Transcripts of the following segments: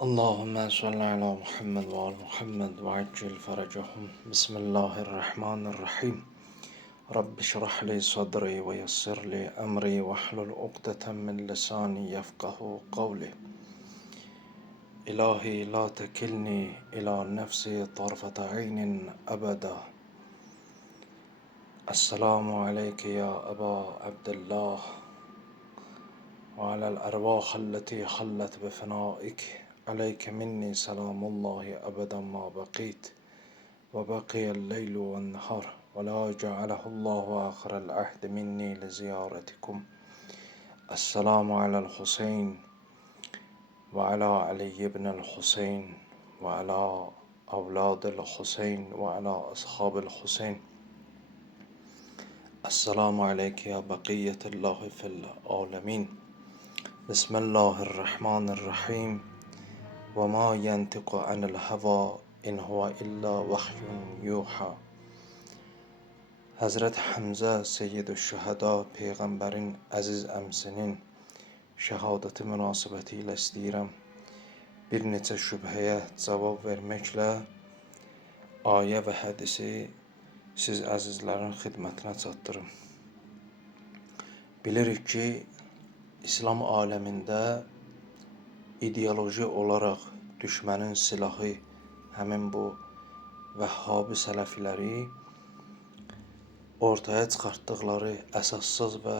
Allahümme salli ala Muhammed ve al Muhammed ve accil faracahum. Bismillahirrahmanirrahim. Rabbi şrah li sadri ve yassir li emri ve hlul uqdeten min lisani yefkahu kavli. İlahi la tekilni ila nefsi tarfata aynin ebeda. Esselamu aleyke ya Eba Abdullah ve alel ervah alleti hallet bi fenaik. عليك مني سلام الله أبدا ما بقيت وبقي الليل والنهار ولا جعله الله آخر العهد مني لزيارتكم. السلام على الحسين وعلى علي بن الحسين وعلى أولاد الحسين وعلى أصحاب الحسين. السلام عليك يا بقية الله في العالمين. بسم الله الرحمن الرحيم. وَمَا يَنْتِقُ عَنِ الْهَوَى اِنْ هُوَ اِلَّا وَحْيٌ يُوحَى. Həzrət Həmzə Seyyid-ü-Şühəda Peyğəmbərin əziz əmsinin şəhadəti münasibəti ilə istəyirəm bir neçə şübhəyə cavab verməklə ayə və hədisi siz əzizlərin xidmətinə çatdırım. Bilirik ki, İslam aləmində ideoloji olaraq düşmənin silahı həmin bu Vəhhabi sələfiləri ortaya çıxartdıqları əsassız və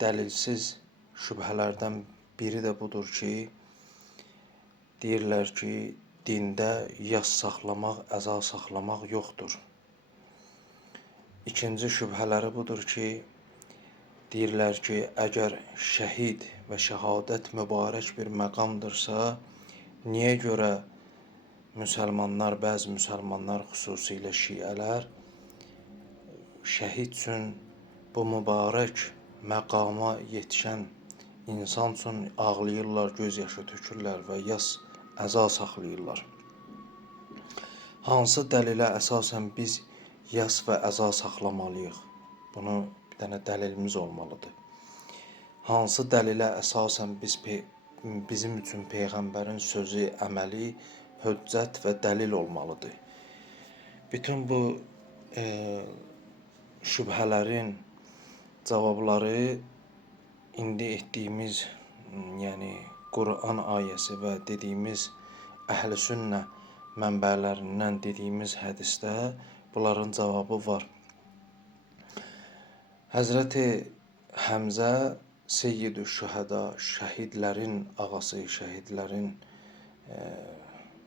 dəlilsiz şübhələrdən biri də budur ki, deyirlər ki, dində yas saxlamaq, əza saxlamaq yoxdur. İkinci şübhələri budur ki, deyirlər ki, əgər şəhid və şəhadət mübarək bir məqamdırsa, niyə görə müsəlmanlar, bəzi müsəlmanlar, xüsusilə şiələr, şəhid üçün bu mübarək məqama yetişən insan üçün ağlayırlar, göz yaşı tökürlər və yas, əza saxlayırlar. Hansı dəlilə əsasən biz yas və əza saxlamalıyıq? Bunu bir dənə dəlilimiz olmalıdır. Hansı dəlilə əsasən bizim üçün Peyğəmbərin sözü, əməli, höccət və dəlil olmalıdır? Bütün bu şübhələrin cavabları indi etdiyimiz, yəni Quran ayəsi və dediyimiz Əhl-i Sünnə mənbələrindən dediyimiz hədisdə bunların cavabı var. Həzrəti Həmzə Seyyid-ü-Şühəda, şəhidlərin ağası, şəhidlərin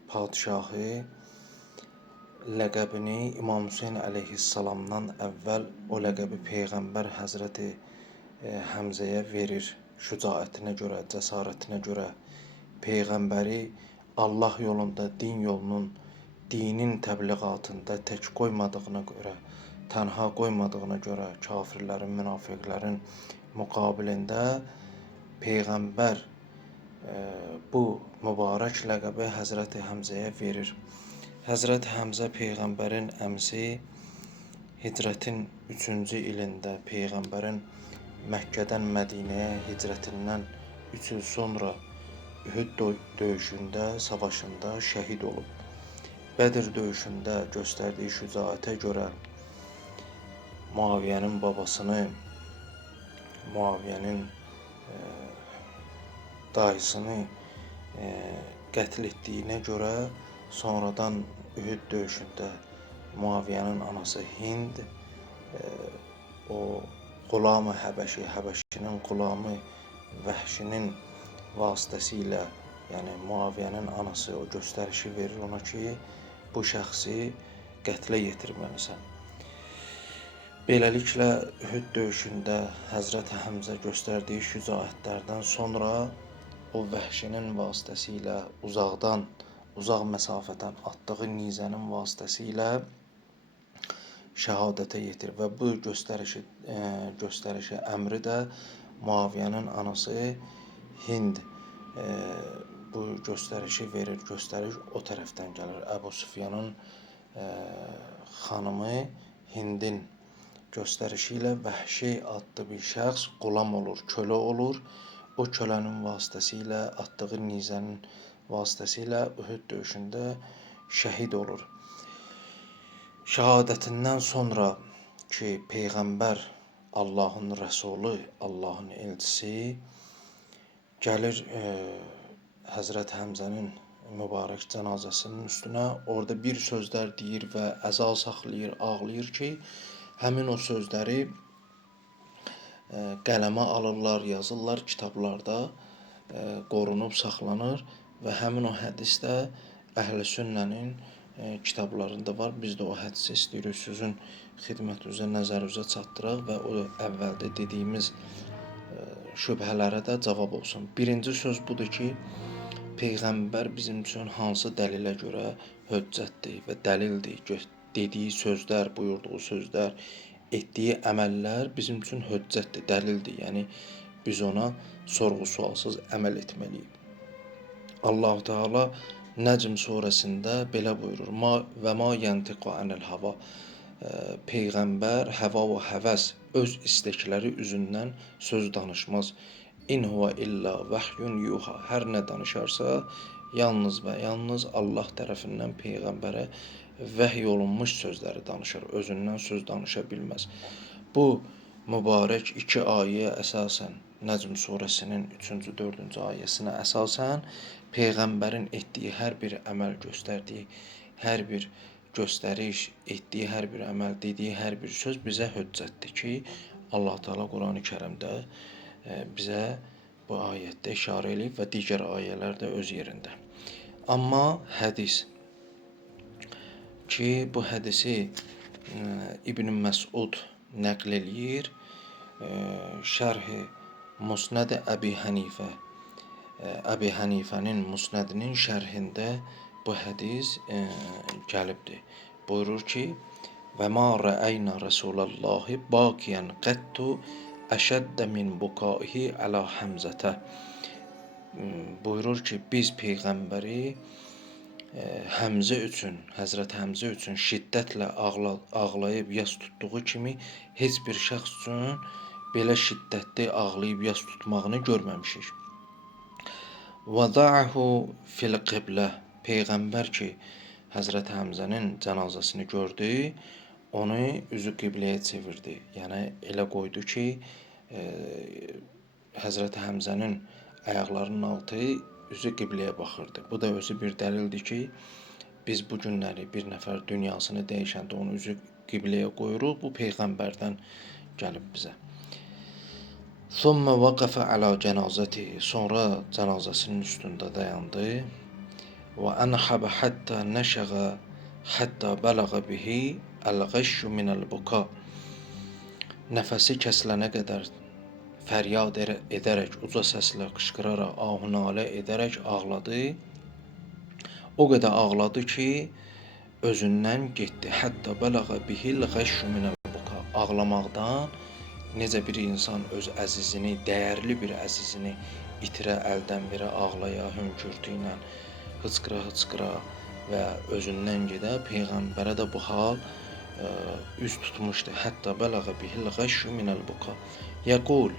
padişahı ləqəbini İmam Hüseyin əleyhissalamdan əvvəl o ləqəbi Peyğəmbər Həzrəti Həmzəyə verir. Şücaətinə görə, cəsarətinə görə Peyğəmbəri Allah yolunda, din yolunun, dinin təbliğatında tək qoymadığına görə, tənha qoymadığına görə kafirlərin, münafiqlərin müqabilində Peyğəmbər bu mübarək ləqəbi Həzrəti Həmzəyə verir. Həzrəti Həmzə Peyğəmbərin əmsi hicrətin 3-cü ilində Peyğəmbərin Məkkədən Mədinəyə hicrətindən 3 il sonra Ühud döyüşündə, savaşında şəhid olub. Bədir döyüşündə göstərdiyi şücaətə görə Muaviyənin babasını, Muaviyənin dayısını qətl etdiyinə görə sonradan Ühud döyüşündə Muaviyənin anası Hind o Qulamı Həbəşi, Həbəşinin Qulamı Vəhşinin vasitəsilə, yəni Muaviyənin anası o göstərişi verir ona ki, bu şəxsi qətlə yetirməlisən. Beləliklə, Ühud döyüşündə Həzrət Həmzə göstərdiyi şücaətlərdən sonra o Vəhşinin vasitəsilə uzaq məsafədən atdığı nizənin vasitəsilə şəhadətə yetir və bu göstərişi əmri də Muaviyənin anası Hind bu göstərişi verir. Göstəriş o tərəfdən gəlir. Əbu Süfyanın xanımı Hindin göstərişi ilə Vəhşi adlı bir şəxs qulam olur, kölə olur. o kölənin vasitəsilə, atdığı nizənin vasitəsilə Uhud döyüşündə şəhid olur. Şəhadətindən sonra ki, Peyğəmbər Allahın rəsulu, Allahın elçisi gəlir Həzrət Həmzənin mübarək cənazəsinin üstünə, orada bir sözlər deyir və əza saxlayır, ağlayır ki, həmin o sözləri qələmə alırlar, yazırlar, kitablarda qorunub saxlanır və həmin o hədis də Əhl-i Sünnənin kitablarında var. Biz də o hədisi istəyirik sizin xidmətinizə, nəzərinizə çatdıraq və o əvvəldə dediyimiz şübhələrə də cavab olsun. Birinci söz budur ki, Peyğəmbər bizim üçün hansı dəlilə görə höccətdir və dəlildir. Dediyi sözlər, buyurduğu sözlər, etdiyi əməllər bizim üçün höccətdir, dəlildir. Yəni biz ona sorğu-sualsız əməl etməliyik. Allah Teala Nəcm surəsində belə buyurur: "Və ma yantiqu anil hava." Peyğəmbər həva və həvəs, öz istəkləri üzündən söz danışmaz. İn huve illa vahyun yuha. Hər nə danışarsa, yalnız və yalnız Allah tərəfindən Peyğəmbərə vəhy olunmuş sözləri danışır. Özündən söz danışa bilməz. Bu mübarək 2 ayəyə əsasən, Nəcm surəsinin 3-cü, 4-cü ayəsinə əsasən Peyğəmbərin etdiyi hər bir əməl, göstərdiyi hər bir göstəriş, etdiyi hər bir əməl, dediyi hər bir söz bizə höccətdir ki, Allah Teala Qurani Kərimdə bizə bu ayətdə işarə edib və digər ayələr də öz yerində. Amma hədis ki, bu hədisi İbn Məsud nəql eləyir, şərh-i Musnəd Əbi Hənifə, Əbi Hənifənin Musnədinin şərhində bu hədis gəlibdir. Buyurur ki, və ma rəəynə Rəsulallahi bakiyən qəttu əşəddə min bukaihi əla Həmzətə. Buyurur ki, biz Peyğəmbəri Həmzə üçün, Həzrət Həmzə üçün şiddətlə ağlayıb yas tutduğu kimi heç bir şəxs üçün belə şiddətli ağlayıb yas tutmağını görməmişik. Vədəəhu fil qiblə. Peyğəmbər ki, Həzrət Həmzənin cənazəsini gördü, onu üzü qibləyə çevirdi. Yəni elə qoydu ki, Həzrət Həmzənin ayaqlarının altı üzü qibləyə baxırdı. Bu da özü bir dəlildir ki, biz bu günləri bir nəfər dünyasını dəyişəndə onu üzü qibləyə qoyuruq. Bu Peyğəmbərdən gəlib bizə. Thumma vaqafa ala cənazəti. Sonra cənazəsinin üstündə dayandı. Və anhaba hatta nəşəğə hatta bələğə bihi əl-qəşşu minəl-buka. Nəfəsi kəsilənə qədər fəryad edərək, uca səslə qışqıraraq, ahunalə edərək ağladı. O qədər ağladı ki, özündən getdi. Hatta bələğə bihil-qəşşu minəl-buka. Ağlamaqdan necə bir insan öz əzizini, dəyərli bir əzizini itirə, əldən verə, ağlaya, hönkürtü ilə, hıçqıra və özündən gedə, Peyğəmbərə də bu hal üz tutmuşdu. Hətta bələğə bihil qəşşu minəl buka. Yəqul,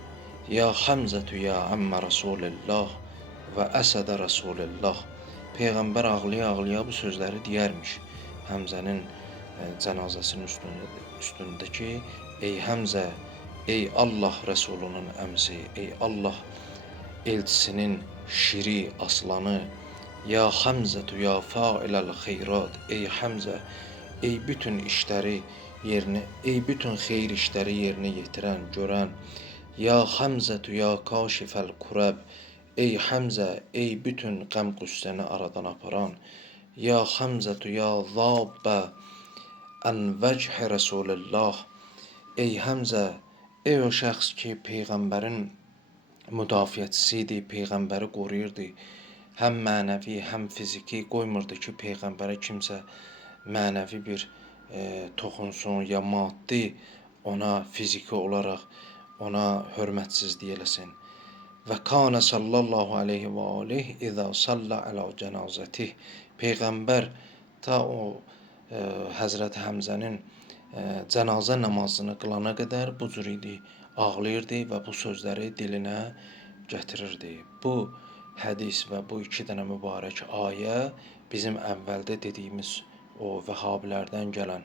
ya Həmzətü ya əmmə Rasulillah və əsədə Rasulillah. Peyğəmbər ağlaya-ağlaya bu sözləri deyərmiş. Həmzənin cənazəsinin üstündə ki, ey Həmzə, ey Allah Rəsulunun əmsi, ey Allah elçisinin şiri, aslanı, ya Həmzətü ya failəl xeyrat, ey Həmzə, ey bütün işləri yerinə, ey bütün xeyir işləri yerinə yetirən, görən, ya Həmzətü ya kaşifəl kurəb, ey Həmzə, ey bütün qəm-qüssəni aradan aparan, ya Həmzətü ya zabbə ən vəchi Rəsulillah, ey Həmzə, ey o şəxs ki, Peyğəmbərin müdafiəçisi idi, Peyğəmbəri qoruyurdu, həm mənəvi, həm fiziki, qoymurdu ki, Peyğəmbərə kimsə mənəvi bir toxunsun ya maddi ona fiziki olaraq ona hörmətsizlik eləsin. Və kana sallallahu aleyhi və aleyh izə salla əla cənazətih. Peyğəmbər ta o Həzrət Həmzənin cənazə namazını qılana qədər bu cür idi, ağlayırdı və bu sözləri dilinə gətirirdi. Bu hədis və bu iki dənə mübarək ayə bizim əvvəldə dediyimiz o vəhabilərdən gələn,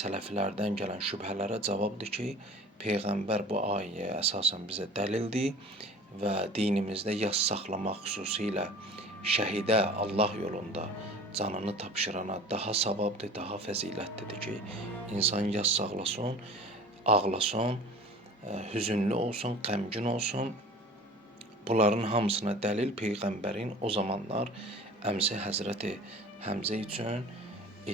sələfilərdən gələn şübhələrə cavabdır ki, Peyğəmbər bu ayəyə əsasən bizə dəlildir və dinimizdə yas saxlamaq xüsusilə şəhidə Allah yolunda canını tapşırana daha savabdır, daha fəzilətlidir ki, insan yas saxlasın, ağlasın, hüzünlü olsun, qəmgin olsun. Bunların hamısına dəlil Peyğəmbərin o zamanlar əmsi Həzrəti Həmzə üçün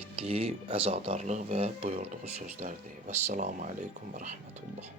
etdiyi əzadarlıq və buyurduğu sözlərdir. Vəssalamu aleykum və rəhmətullah.